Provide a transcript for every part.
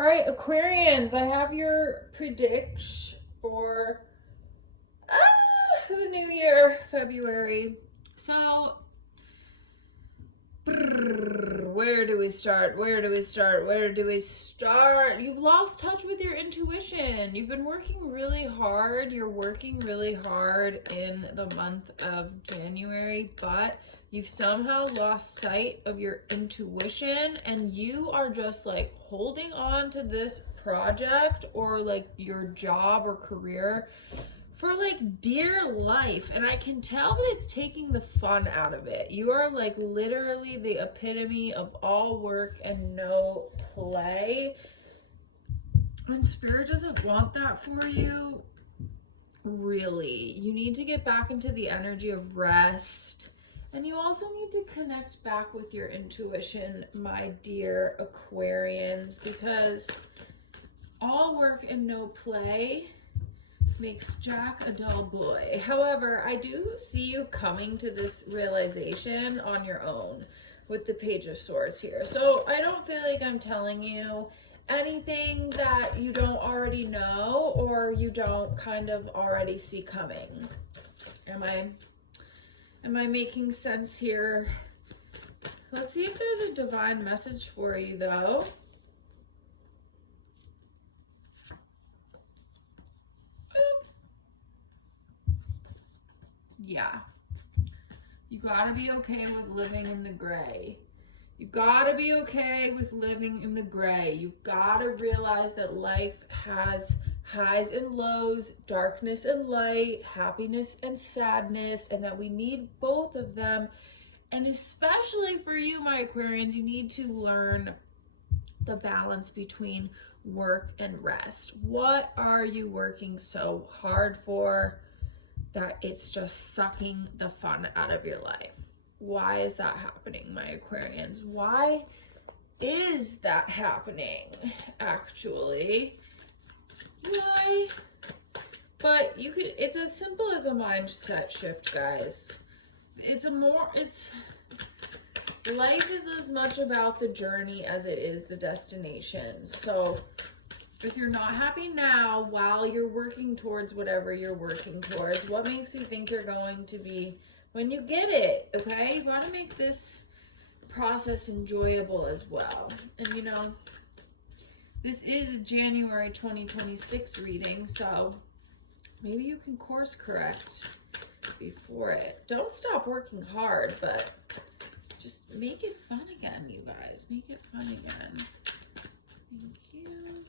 All right, Aquarians, I have your prediction for the new year, February. So, where do we start? Where do we start? Where do we start? You've lost touch with your intuition. You've been working really hard. You're working really hard in the month of January, but you've somehow lost sight of your intuition and you are just like holding on to this project or like your job or career for like dear life, and I can tell that it's taking the fun out of it. You are like literally the epitome of all work and no play, and spirit doesn't want that for you. Really, you need to get back into the energy of rest, and you also need to connect back with your intuition, my dear Aquarians, because all work and no play makes Jack a dull boy. However, I do see you coming to this realization on your own with the Page of Swords here. So I don't feel like I'm telling you anything that you don't already know or you don't kind of already see coming. Am I making sense here? Let's see if there's a divine message for you though. Yeah. You gotta be okay with living in the gray. You gotta be okay with living in the gray. You gotta realize that life has highs and lows, darkness and light, happiness and sadness, and that we need both of them. And especially for you, my Aquarians, you need to learn the balance between work and rest. What are you working so hard for that it's just sucking the fun out of your life? Why is that happening, my Aquarians? Why is that happening, actually? Why? But you could, it's as simple as a mindset shift, guys. Life is as much about the journey as it is the destination. So if you're not happy now while you're working towards whatever you're working towards, what makes you think you're going to be when you get it? Okay, you got to make this process enjoyable as well. And you know, this is a January 2026 reading, so maybe you can course correct before it. Don't stop working hard, but just make it fun again, you guys. Make it fun again. Thank you.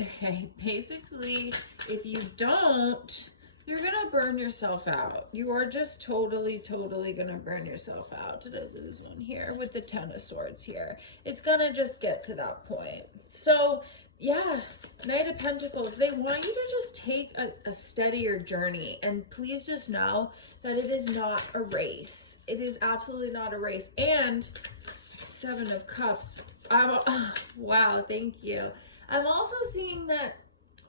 Okay, basically, if you don't, you're gonna burn yourself out. You are just totally gonna burn yourself out. Did I lose one here with the Ten of Swords here? It's gonna just get to that point. So yeah, Knight of Pentacles, they want you to just take a steadier journey, and please just know that it is not a race. It is absolutely not a race. And Seven of Cups, wow, thank you. I'm also seeing that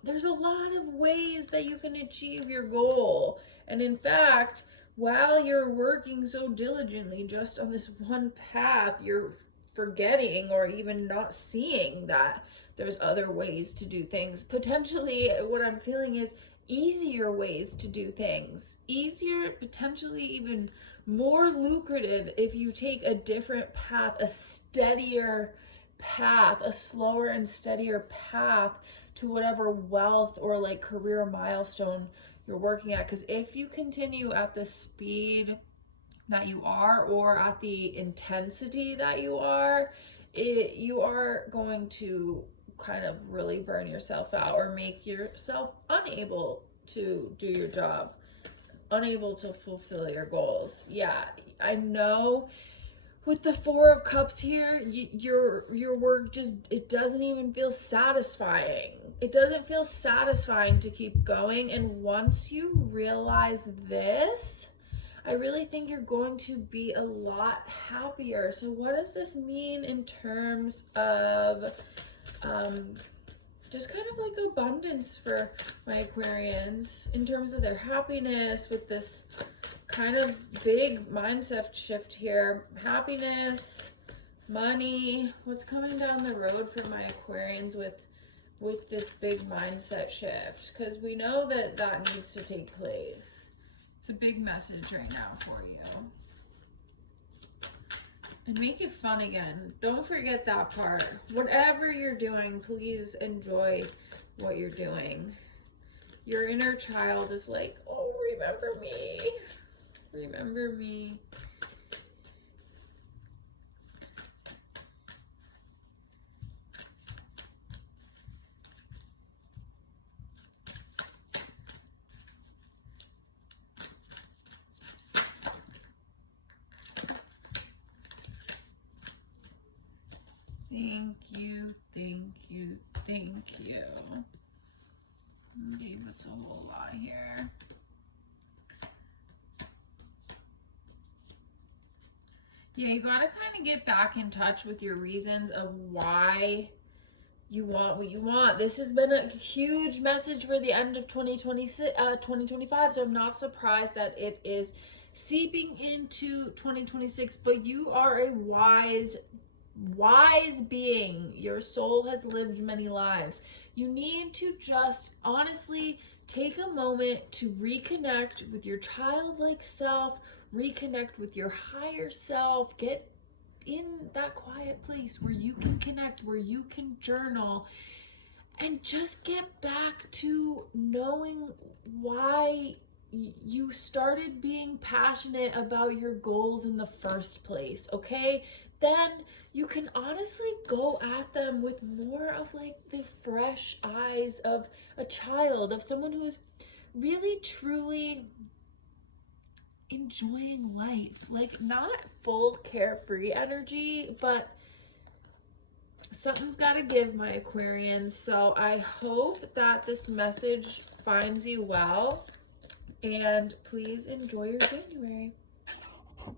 there's a lot of ways that you can achieve your goal. And in fact, while you're working so diligently just on this one path, you're forgetting or even not seeing that there's other ways to do things. Potentially, what I'm feeling is easier ways to do things. Easier, potentially even more lucrative if you take a different path, a steadier path, a slower and steadier path to whatever wealth or like career milestone you're working at. Because if you continue at the speed that you are or at the intensity that you are, you are going to kind of really burn yourself out or make yourself unable to do your job, unable to fulfill your goals. Yeah, I know. With the Four of Cups here, your work just, it doesn't even feel satisfying. It doesn't feel satisfying to keep going. And once you realize this, I really think you're going to be a lot happier. So what does this mean in terms of just kind of like abundance for my Aquarians, in terms of their happiness with this kind of big mindset shift here? Happiness, Money. What's coming down the road for my Aquarians with this big mindset shift? Because we know that that needs to take place. It's a big message right now for you. And make it fun again. Don't forget that part. Whatever you're doing, please enjoy what you're doing. Your inner child is like, oh, remember me. Remember me. Thank you, thank you, thank you. Gave us a whole lot here. Yeah, you gotta kind of get back in touch with your reasons of why you want what you want. This has been a huge message for the end of 2025, so I'm not surprised that it is seeping into 2026, but you are a wise being. Your soul has lived many lives. You need to just honestly take a moment to reconnect with your childlike self, reconnect with your higher self, get in that quiet place where you can connect, where you can journal, and just get back to knowing why you started being passionate about your goals in the first place, okay? Then you can honestly go at them with more of like the fresh eyes of a child, of someone who's really truly enjoying life. Like, not full carefree energy, but something's got to give, my Aquarians. So I hope that this message finds you well, and please enjoy your January.